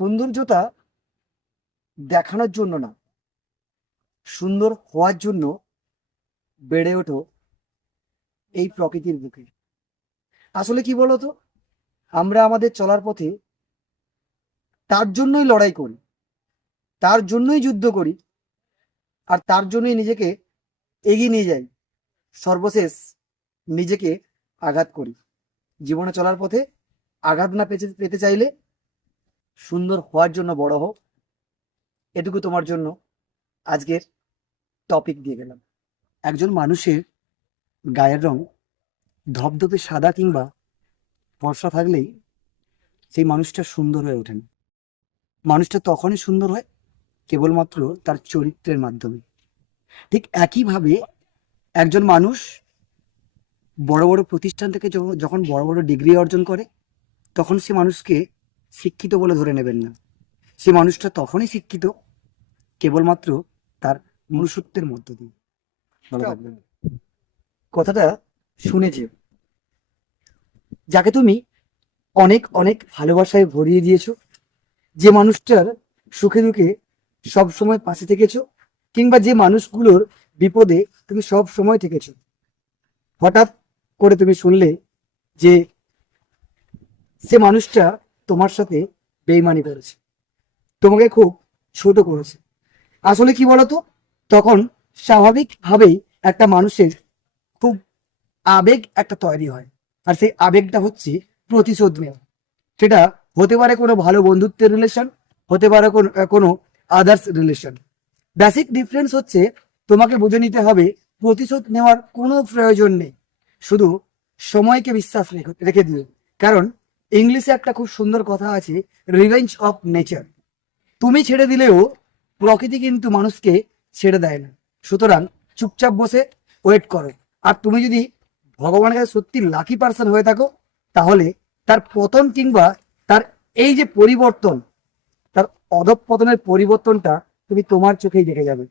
সৌন্দর্যতা দেখানোর জন্য না, সুন্দর হওয়ার জন্য বেড়ে ওঠো এই প্রকৃতির বুকে। আসলে কি বলতো, আমরা আমাদের চলার পথে তার জন্যই লড়াই করি, তার জন্যই যুদ্ধ করি, আর তার জন্যই নিজেকে এগিয়ে নিয়ে যাই। সর্বশেষ নিজেকে আঘাত করি। জীবনে চলার পথে আঘাত না পেতে পেতে চাইলে সুন্দর হওয়ার জন্য বড় হোক। এটুকু তোমার জন্য আজকের টপিক দিয়ে গেলাম। একজন মানুষের গায়ের রং ধবধবে সাদা কিংবা ফর্সা থাকলেই সেই মানুষটা সুন্দর হয়ে ওঠেন। মানুষটা তখনই সুন্দর হয় কেবলমাত্র তার চরিত্রের মাধ্যমে। ঠিক একইভাবে একজন মানুষ বড় বড় প্রতিষ্ঠান থেকে যখন বড় বড় ডিগ্রি অর্জন করে, তখন সে মানুষকে শিক্ষিত বলে ধরে নেবেন না। সে মানুষটা তখনই শিক্ষিত কেবলমাত্র তার মনুষ্যত্বের মধ্য দিয়ে। ভালো থাকবেন। কথাটা শুনেছে, যাকে তুমি অনেক অনেক ভালোবাসায় ভরিয়ে দিয়েছো, যে মানুষটার সুখে দুঃখে সব সময় পাশে থেকেছো, কিংবা যে মানুষগুলোর বিপদে তুমি সব সময় থেকেছো, হঠাৎ করে তুমি শুনলে যে সে মানুষটা তোমার সাথে বেইমানি করেছে, তোমাকে খুব ছোট করেছে। আসলে কি বলতো, তখন স্বাভাবিকভাবেই একটা মানুষের খুব আবেগ একটা তৈরি হয়, আর সেই আবেগটা হচ্ছে প্রতিশোধ নেওয়া। সেটা হতে পারে কোনো ভালো বন্ধুত্বের রিলেশন, হতে পারে কোনো আদার্স রিলেশন। বেসিক ডিফারেন্স হচ্ছে, তোমাকে বুঝে নিতে হবে প্রতিশোধ নেওয়ার কোনো প্রয়োজন নেই, শুধু সময়কে বিশ্বাস রেখে দিও। কারণ ইংলিশে একটা খুব সুন্দর কথা আছে, রিভেঞ্জ অফ নেচার। তুমি ছেড়ে দিলেও প্রকৃতি কিন্তু মানুষকে ছেড়ে দেয় না। সুতরাং চুপচাপ বসে ওয়েট করো। আর তুমি যদি ভগবানের কাছে সত্যি লাকি পার্সন হয়ে থাকো, তাহলে তার পতন কিংবা তার এই যে পরিবর্তন, তার অধঃপতনের পরিবর্তনটা তুমি তোমার চোখেই দেখে যাবে।